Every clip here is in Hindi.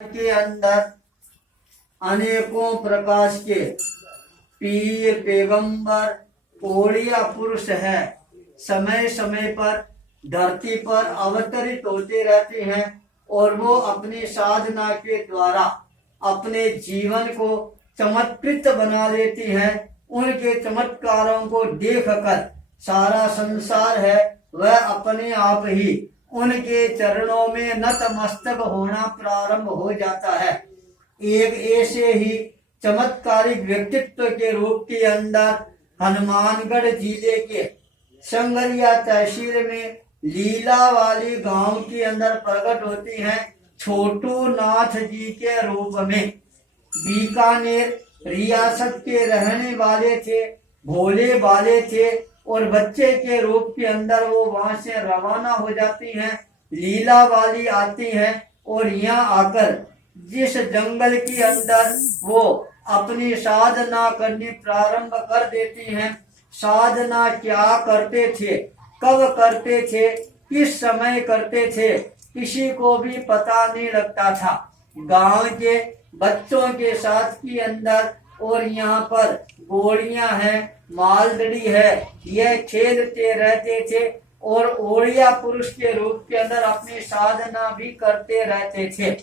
के अंदर अनेकों प्रकाश के पीर पैगंबर ओलिया पुरुष है, समय समय पर धरती पर अवतरित होते रहते हैं और वो अपनी साधना के द्वारा अपने जीवन को चमत्कृत बना लेती हैं। उनके चमत्कारों को देखकर सारा संसार है वह अपने आप ही उनके चरणों में नतमस्तक होना प्रारंभ हो जाता है। एक ऐसे ही चमत्कारिक व्यक्तित्व के रूप के अंदर हनुमानगढ़ जिले के संगरिया तहसील में लीला वाली गांव के अंदर प्रकट होती हैं छोटू नाथ जी के रूप में। बीकानेर रियासत के रहने वाले थे, भोले वाले थे और बच्चे के रूप के अंदर वो वहां से रवाना हो जाती हैं। लीला वाली आती हैं और यहाँ आकर जिस जंगल के अंदर वो अपनी साधना करनी प्रारंभ कर देती हैं। साधना क्या करते थे, कब करते थे, किस समय करते थे, किसी को भी पता नहीं लगता था। गांव के बच्चों के साथ के अंदर और यहाँ पर गोलियां हैं, मालदड़ी है, यह खेलते रहते थे और ओड़िया पुरुष के रूप के अंदर अपनी साधना भी करते रहते थे।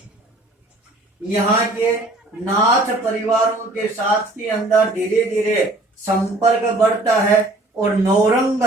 यहाँ के नाथ परिवारों के साथ के अंदर धीरे धीरे संपर्क बढ़ता है और नौरंग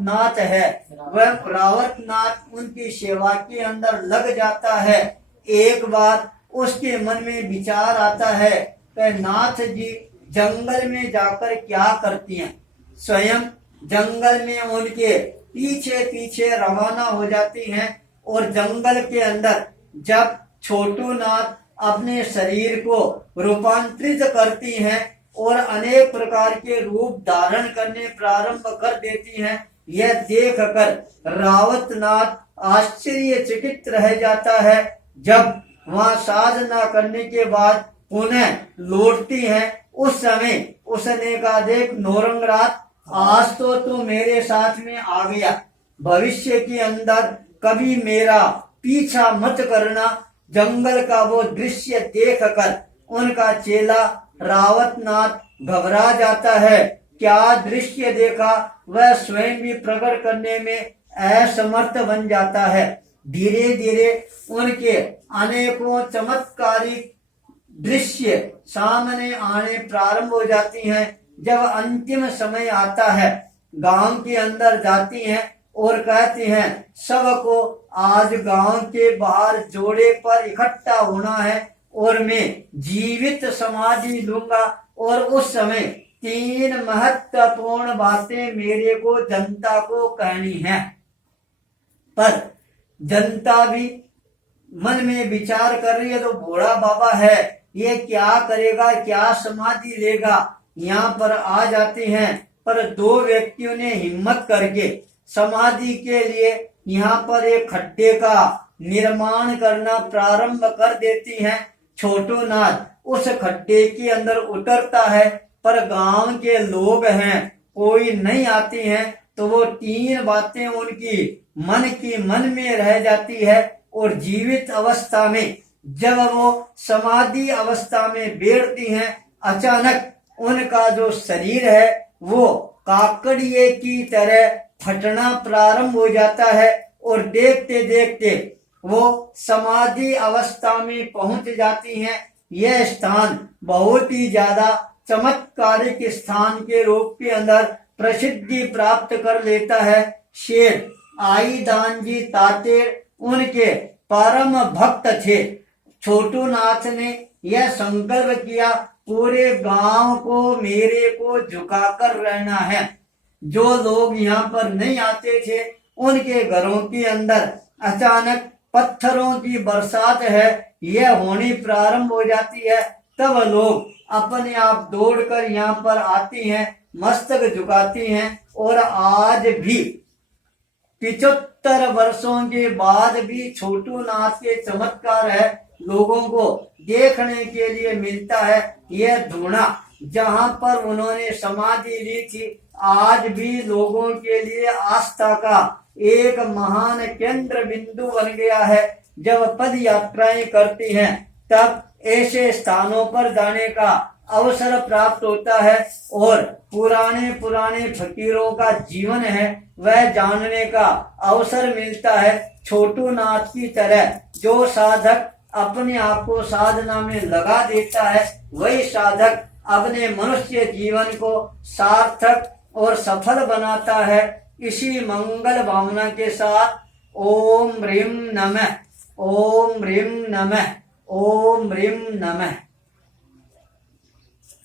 नाथ है वह रावत नाथ उनकी सेवा के अंदर लग जाता है। एक बार उसके मन में विचार आता है कि नाथ जी जंगल में जाकर क्या करती हैं। स्वयं जंगल में उनके पीछे पीछे रवाना हो जाती हैं और जंगल के अंदर जब छोटू नाथ अपने शरीर को रूपांतरित करती हैं और अनेक प्रकार के रूप धारण करने प्रारंभ कर देती हैं, यह देखकर रावतनाथ आश्चर्यचकित रह जाता है। जब वहां साधना करने के बाद पुनः लौटती हैं उस समय उसने कहा, देख नौरंगरात, आज तो तू मेरे साथ में आ गया, भविष्य के अंदर कभी मेरा पीछा मत करना। जंगल का वो दृश्य देखकर उनका चेला रावतनाथ घबरा जाता है। क्या दृश्य देखा वह स्वयं भी प्रकट करने में असमर्थ बन जाता है। धीरे धीरे उनके अनेकों चमत्कारिक दृश्य सामने आने प्रारंभ हो जाती हैं। जब अंतिम समय आता है गांव के अंदर जाती हैं और कहती हैं सबको आज गांव के बाहर जोड़े पर इकट्ठा होना है और मैं जीवित समाधि लूंगा और उस समय 3 महत्वपूर्ण बातें मेरे को जनता को कहनी है। पर जनता भी मन में विचार कर रही है तो बूढ़ा बाबा है, ये क्या करेगा, क्या समाधि लेगा। यहाँ पर आ जाती हैं पर 2 व्यक्तियों ने हिम्मत करके समाधि के लिए यहाँ पर एक खड्डे का निर्माण करना प्रारंभ कर देती हैं। छोटू नाथ उस खड्डे के अंदर उतरता है पर गांव के लोग हैं कोई नहीं आती हैं तो वो 3 बातें उनकी मन में रह जाती है और जीवित अवस्था में जब वो समाधि अवस्था में बैठती हैं अचानक उनका जो शरीर है वो काकड़िए की तरह फटना प्रारंभ हो जाता है और देखते देखते वो समाधि अवस्था में पहुंच जाती हैं। यह स्थान बहुत ही ज्यादा चमत्कारिक स्थान के रूप के अंदर प्रसिद्धि प्राप्त कर लेता है। शेर आईदान जी तातेर उनके परम भक्त थे। छोटू नाथ ने यह संकल्प किया पूरे गांव को मेरे को झुकाकर रहना है। जो लोग यहाँ पर नहीं आते थे उनके घरों के अंदर अचानक पत्थरों की बरसात है यह होनी प्रारंभ हो जाती है। तब लोग अपने आप दौड़कर यहाँ पर आती हैं, मस्तक झुकाती हैं और आज भी 75 वर्षों के बाद भी छोटू नाथ के चमत्कार है लोगों को देखने के लिए मिलता है। यह धूना जहाँ पर उन्होंने समाधि ली थी आज भी लोगों के लिए आस्था का एक महान केंद्र बिंदु बन गया है। जब पद यात्राएं करती हैं तब ऐसे स्थानों पर जाने का अवसर प्राप्त होता है और पुराने पुराने फकीरों का जीवन है वह जानने का अवसर मिलता है। छोटू नाथ की तरह जो साधक अपने आप को साधना में लगा देता है वही साधक अपने मनुष्य जीवन को सार्थक और सफल बनाता है। इसी मंगल भावना के साथ ओम ह्रीं नमः, ओम ह्रीं नमः, ओम ह्रीं नमः।